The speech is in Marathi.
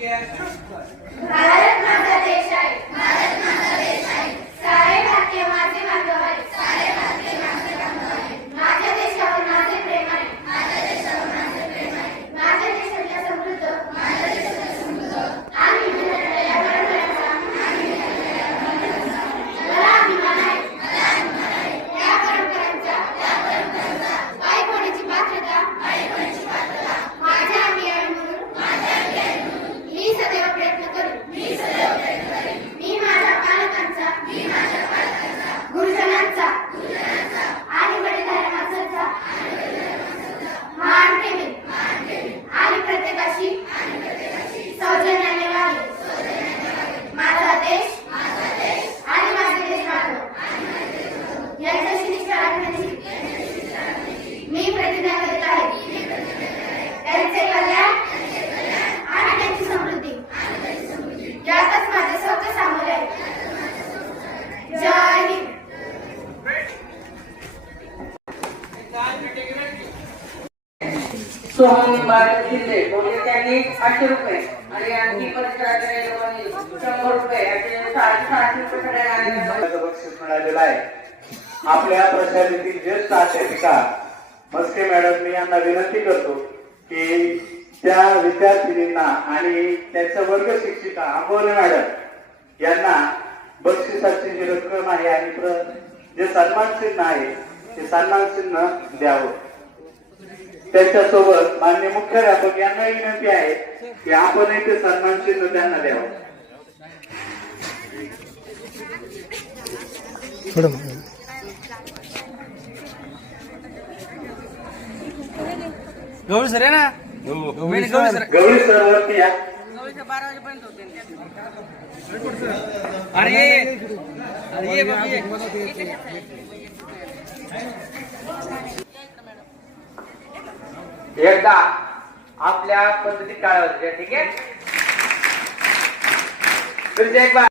Yeah, सोहमने बाळ दिले म्हणजे त्यांनी आठशे रुपये. आणि आणखी परिसरातल्या लोकांनी शंभर रुपये. असे सहाशे रुपये सगळ्या बक्षीस मिळालेलं आहे. आपल्या प्रशालेतील ज्येष्ठ अध्यापिका मस्के मॅडम मी यांना विनंती करतो की त्या विद्यार्थिनींना आणि त्यांच्या वर्ग शिक्षिका आंबोले मॅडम यांना बक्षिसाची जी रक्कम आहे आणि जे सन्मान चिन्ह आहे ते सन्मान चिन्ह द्यावं. त्यांच्यासोबत मान्य मुख्याध्यापक यांना विनंती आहे की आपणही ते सन्मान चिन्ह त्यांना द्यावं. गौरी सर आहे ना. सर. गौरी सर. वरती या. बारा वाजेपर्यंत होते. अरे. अरे बाबा, ये. एकदा आपल्या पद्धती टाळायच्या ठीक आहे? एक बार.